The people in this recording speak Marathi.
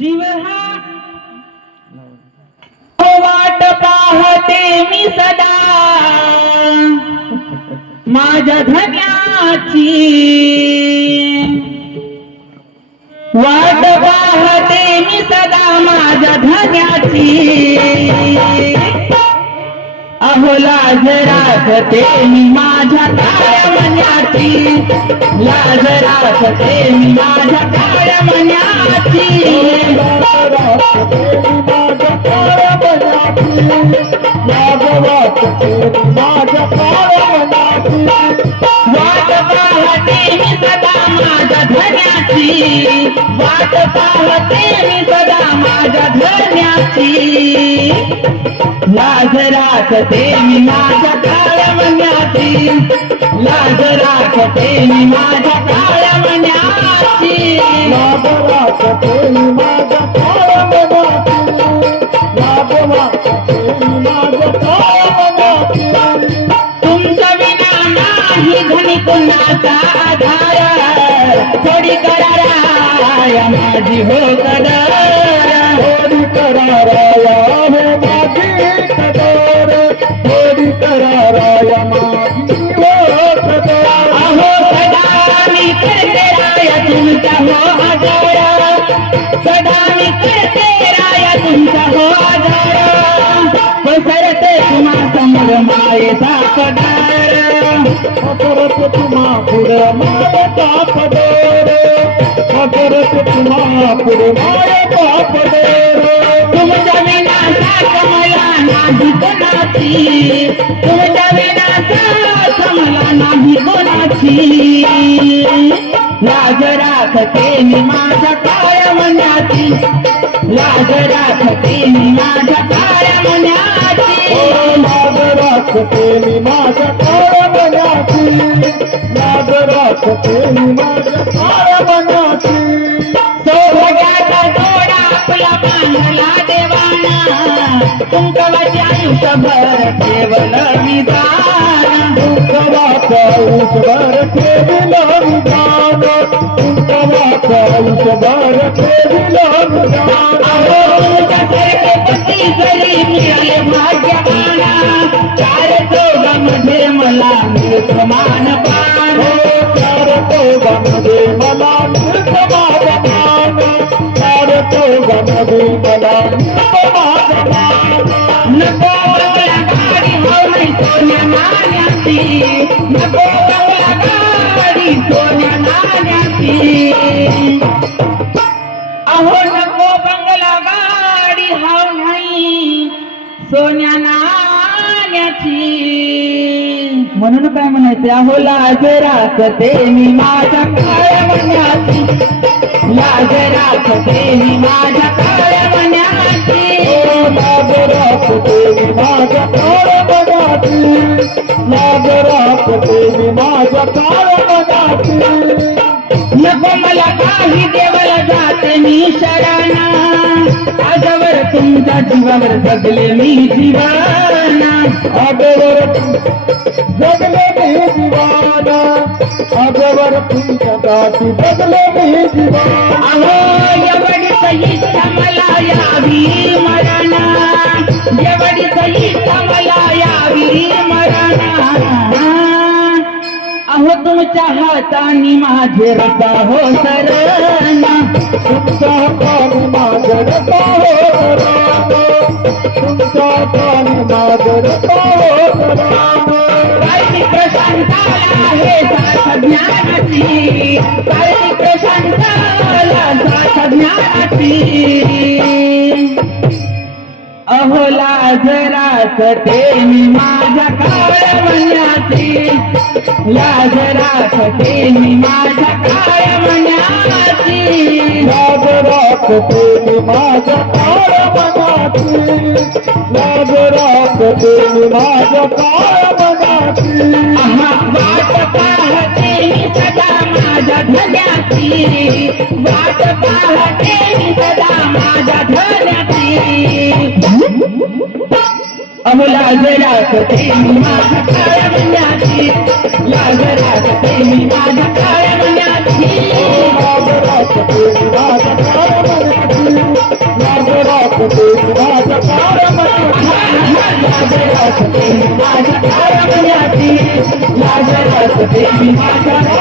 जीव हा वाट पाहते मी सदा माझ्या धन्याची वाट पाहते मी सदा माझ्या धन्याची अहो लाज राखते मी माझ्या काळ्या मन्याची लाज राखते मी माझ्या काळ्या मन्याची वाट पाहते मी सदा माझ्या धन्याची वाट पाहते मी सदा माझ्या धन्याची लाज राखते मी माझ्या काळ्या मन्याची लाज राखते मी माझ्या काळ्या मन्याची लाज राखते मी माझ्या काळ्या मन्याची लाज राखते मी माझ्या काळ्या मन्याची तुमच्या विना नाही धनी कुणाचा आधार थोडी कराराया माझी हो कदर थोडी कराराया हो माझी कदर थोडी कराराया माझी हो कदर अहो सदा मी करते राया तुमचा हो आधार सदा मी करते राया तुमचा हो आधार पसरते तुम्हा समोर मायेचा पगार अकरत तुम्हा पुढं मायेचा पदर अकरत तुम्हा पुढं मायेचा पदर तुमच्या विना साथ मला नाही कोणाची तुमच्या विना साथ मला नाही कोणाची लाज राखते मी माझ्या काळ्या मन्याची लाज राखते मी माझ्या काळ्या मन्याची लाज राखते मी माझ्या काळ्या मन्याची लाज राखते मी माझ्या काळ्या मन्याची सौभाग्याचा जोडा आपला बांधला देवाना कुंकवाचे आयुष्यभर ठेवलं विधान कुंकवाचा आयुष्यभर ठेविलं विधान कुंकवाचा आयुष्यभर ठेविलं विधान तुमच्यासारखे पती जरी मिळाले भाग्यवाना चार चौघामध्ये मला मिळतो मानपान चार चौघामध्ये मला मिळतं माझं मान चार चौघामध्ये मला मिळतं माझं मान नको बंगला गाडी हो नाही सोन्या नाण्याची नको बंगला गाडी सोन्या नाण्याची अहो नको बंगला गाडी हाव नाही सोन्या नाण्याची म्हणून काय म्हणायचं अहो लाज राखते मी माझ्या काळ्या मन्याची लाज राखते मी माझ्या काळ्या मन्याची लाज राखते मी माझ्या काळ्या मन्याची लाज राखते मी माझ्या काळ्या मन्याची नको मला काही देवाला जाते मी शरणा आजवर तुमच्या जीवावर जगले मी जीवाना आजवर जगले मी जीवाना आजवर तुमच्या गाठी जगले मी जीवाना अहो एवढी सहित मला यावी मरणा एवढी सहित मला यावी मरणा अहो तुमच्या हातानी माझे रता हो शरणा तुमच्या हाताने माझं रता हो राम तुमच्या हाताने माझं रता हो राम कार्तिक प्रशांताला हे साथ ज्ञानाची कार्तिक प्रशांताला साथ ज्ञानाची अहो लाज राखते मी माझ्या काळ्या मन्याची लाज राखते मी माझ्या काळ्या मन्याची लाज राखते मी माझ्या काळ्या मनाची लाज राखते मी माझ्या काळ्या मनाची वाट पाहते मी सदा माझ्या धन्याची वाट पाहते मी सदा माझ्या धन्याची अहो लाज राखते मी माझ्या काळ्या मन्याची लाज राखते मी माझ्या काळ्या मन्याची लाज राखते मी माझ्या काळ्या मनाची राखते मी माझ्या काळ्या मनाची लाज राखते मी माझ्या काळ्या मनाची, लाज राखते मी माझ्या